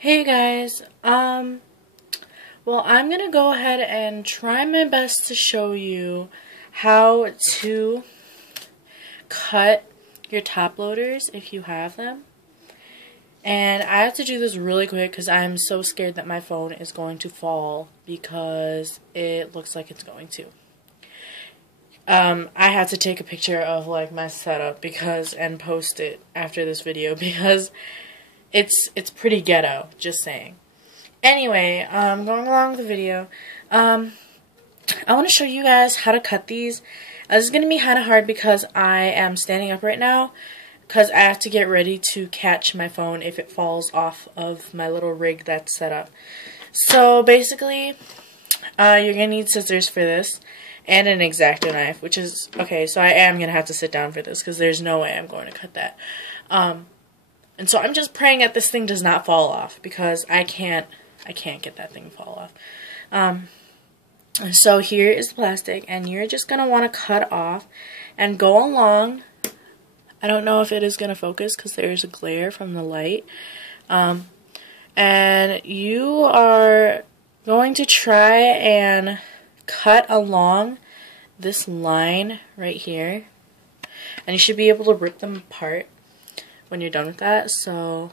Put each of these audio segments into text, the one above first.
Hey guys, well, I'm gonna go ahead and try my best to show you how to cut your top loaders if you have them. And I have to do this really quick because I'm so scared that my phone is going to fall because it looks like it's going to. I had to take a picture of like my setup and post it after this video because it's pretty ghetto, just saying. Anyway, going along with the video, I want to show you guys how to cut these. This is going to be kind of hard because I am standing up right now because I have to get ready to catch my phone if it falls off of my little rig that's set up. So basically, you're going to need scissors for this and an X-Acto knife, which is, okay, so I am going to have to sit down for this because there's no way I'm going to cut that. And so I'm just praying that this thing does not fall off because I can't get that thing to fall off. So here is the plastic, and you're just going to want to cut off and go along. I don't know if it is going to focus because there's a glare from the light. And you are going to try and cut along this line right here. And you should be able to rip them apart when you're done with that. So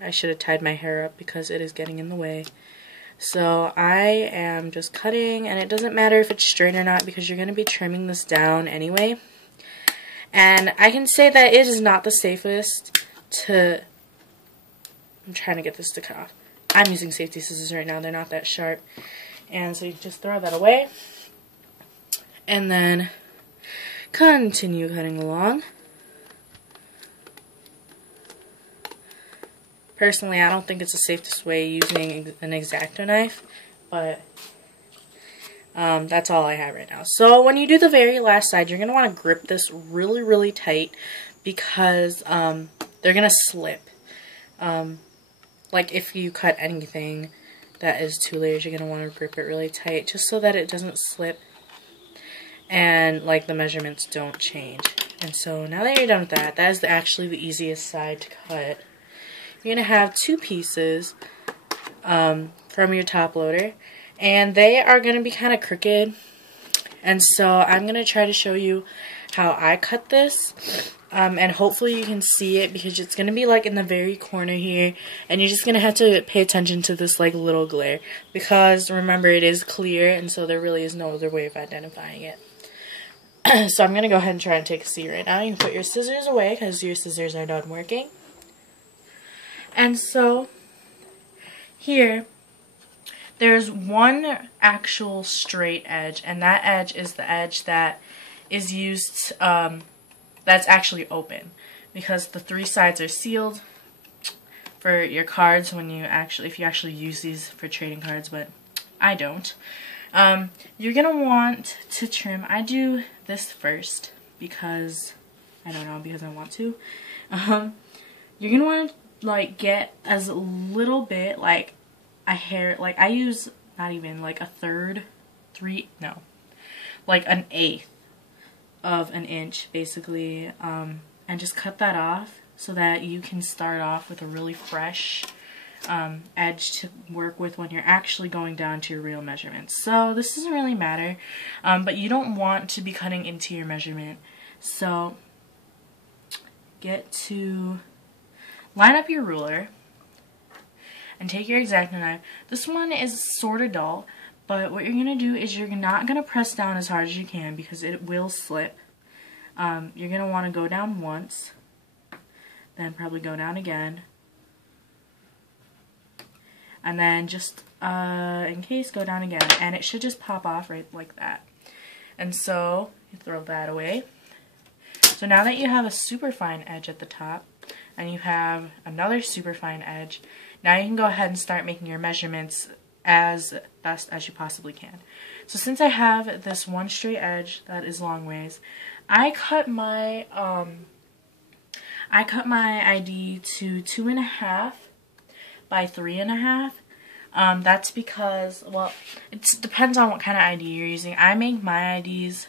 I should have tied my hair up because it is getting in the way. So I am just cutting, and it doesn't matter if it's straight or not because you're going to be trimming this down anyway. And I can say that it is not the safest to... I'm trying to get this to cut off. I'm using safety scissors right now. They're not that sharp. And so you just throw that away. And then continue cutting along. Personally, I don't think it's the safest way using an X-Acto knife, but that's all I have right now. So when you do the very last side, you're going to want to grip this really, really tight because they're going to slip. Like if you cut anything that is 2 layers, you're going to want to grip it really tight just so that it doesn't slip and like the measurements don't change. And so now that you're done with that, that is actually the easiest side to cut. You're going to have 2 pieces from your top loader, and they are going to be kind of crooked. And so I'm going to try to show you how I cut this, and hopefully you can see it because it's going to be like in the very corner here, and you're just going to have to pay attention to this like little glare because remember it is clear, and so there really is no other way of identifying it. So I'm going to go ahead and try and take a seat right now. You can put your scissors away because your scissors are done working. And so, here, there's one actual straight edge, and that edge is the edge that is used, that's actually open, because the 3 sides are sealed for your cards when you if you actually use these for trading cards, but I don't. You're going to want to trim, I do this first, because, I don't know, because I want to. You're going to want to like get as little bit like a hair, like I use not even like a third, like an 1/8 of an inch basically, and just cut that off so that you can start off with a really fresh edge to work with when you're actually going down to your real measurements. So this doesn't really matter, but you don't want to be cutting into your measurement, so get to line up your ruler and take your X-Acto knife. This one is sort of dull, but what you're going to do is you're not going to press down as hard as you can because it will slip. You're going to want to go down once, then probably go down again, and then just in case go down again, and it should just pop off right like that. And so you throw that away. So now that you have a super fine edge at the top, and you have another super fine edge, now you can go ahead and start making your measurements as best as you possibly can. So since I have this one straight edge that is long ways, I cut my ID to 2.5 by 3.5. That's because, well, it depends on what kind of ID you're using. I make my IDs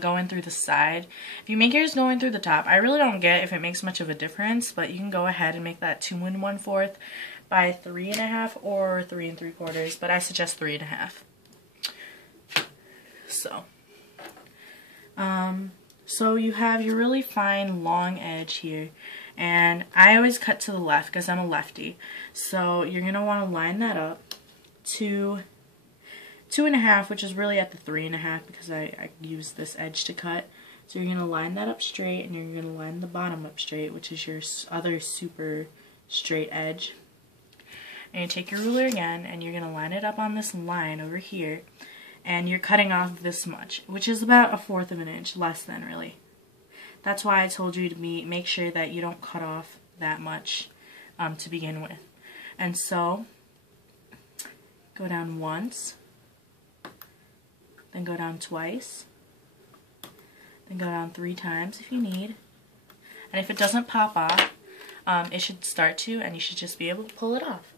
going through the side. If you make yours going through the top, I really don't get if it makes much of a difference, but you can go ahead and make that 2 1/4 by 3 1/2 or 3 3/4, but I suggest 3 1/2. So you have your really fine long edge here, and I always cut to the left because I'm a lefty. So you're going to want to line that up to 2 1/2, which is really at the 3 1/2 because I use this edge to cut. So you're going to line that up straight, and you're going to line the bottom up straight, which is your other super straight edge. And you take your ruler again, and you're going to line it up on this line over here. And you're cutting off this much, which is about 1/4 of an inch, less than really. That's why I told you to make sure that you don't cut off that much to begin with. And so, go down once, then go down twice, then go down 3 times if you need. And if it doesn't pop off, it should start to, and you should just be able to pull it off.